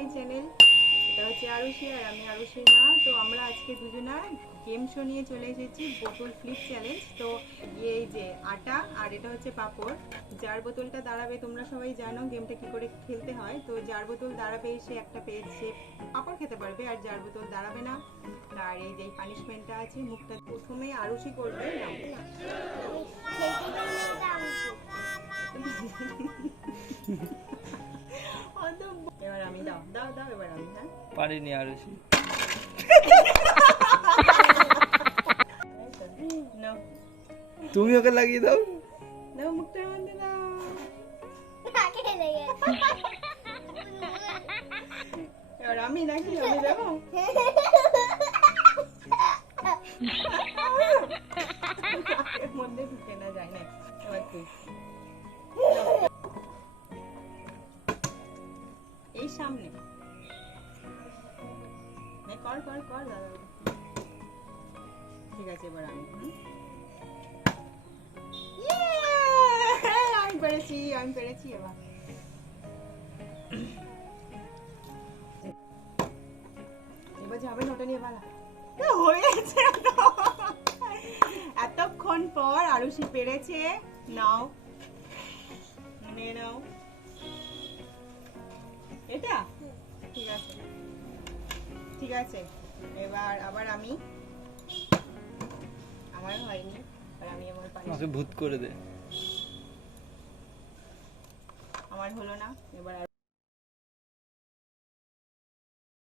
My channel. এটা হচ্ছে আরুষি আর আমি আরুষির মা। তো আমরা আজকে দুজনা গেম শো নিয়ে চলে এসেছি, বোতল ফ্লিপ চ্যালেঞ্জ। তো এই যে আটা আর এটা হচ্ছে পাঁপড়, যার বোতলটা দাঁড়াবে তোমরা সবাই জানো গেমটা কি করে খেলতে হয়। তো যার বোতল দাঁড়াবে সে একটা পেজ সে পাঁপড় খেতে পারবে, আর যার বোতল দাঁড়াবে না তার এই যে পানিশমেন্টটা আছে, মুখটা প্রথমে আরুষি করবে। এবার আমি দাও দাও দাও এবার আমি। হ্যাঁ পারিনি আরুষি। নাও তুমি ওকে লাগিয়ে দাও। নাও মুখটার মধ্যে দাও। এবার আমি নাকি আমি দেবো? এর মধ্যে ঢুকে না যায় না। এবার তুই এই সামনে কর কর কর দাদা। ঠিক আছে এবার আমি আমি পেরেছি আমি পেরেছি। এবার এবার যাবে ওটা নিয়ে পালা হয়েছে তো। এতক্ষণ পর আরুষি পেরেছে। নাও নিয়ে নাও এটা। ঠিক আছে ঠিক আছে এবার আবার আমি। আমার হয়নি, আর আমি আমার পানি আমাকে ভূত করে দে। আমার হলো না। এবার